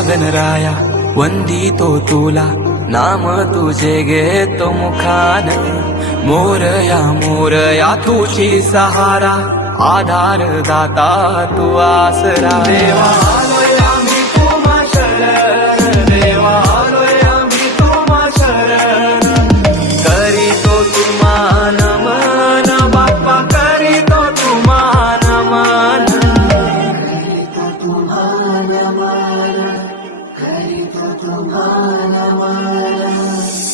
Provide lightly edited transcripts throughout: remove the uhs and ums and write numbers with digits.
गणराया वंदितो तुला, नाम तुझे घेतो मुखान. मोरया मोरया तुझी सहारा, आधार दाता तू आसरा. देवा आलोय आम्ही तुम्हा शरण, देवा आलोय आम्ही तुम्हा शरण. करीतो तुम्हा नमन, बाप्पा करीतो तुम्हा नमन.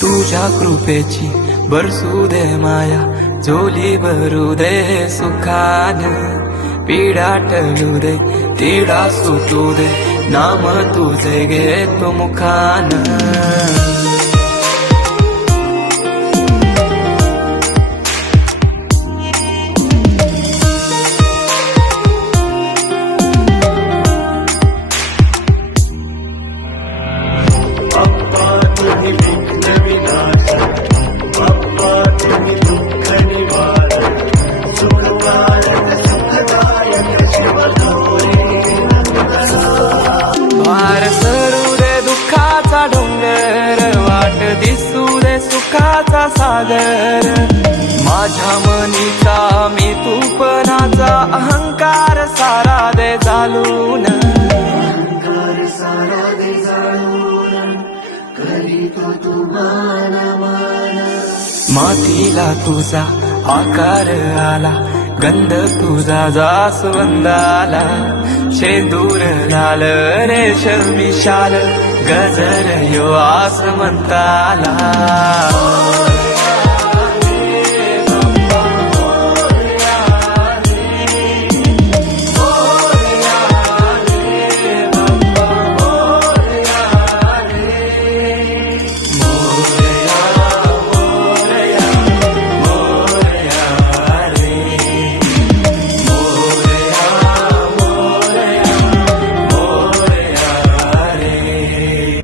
तुझ्या कृपेची बरसू दे माया, झोली भरू दे सुखान. पीडा टळू दे, तिडा सुटू दे, नाम तुझे घेतो मुखान. भार सरू दे दुःखाचा डोंगर, वाट दिसू दे सुखाचा सागर. माझ्या मनीचा मी तूपणाचा, अहंकार सारा दे चालून. मातीला तुझा आकार आला, गंध तुझा जास्वंदाला. शेंदूर लाल रेशमी शाल, गजर यो आसमंताला.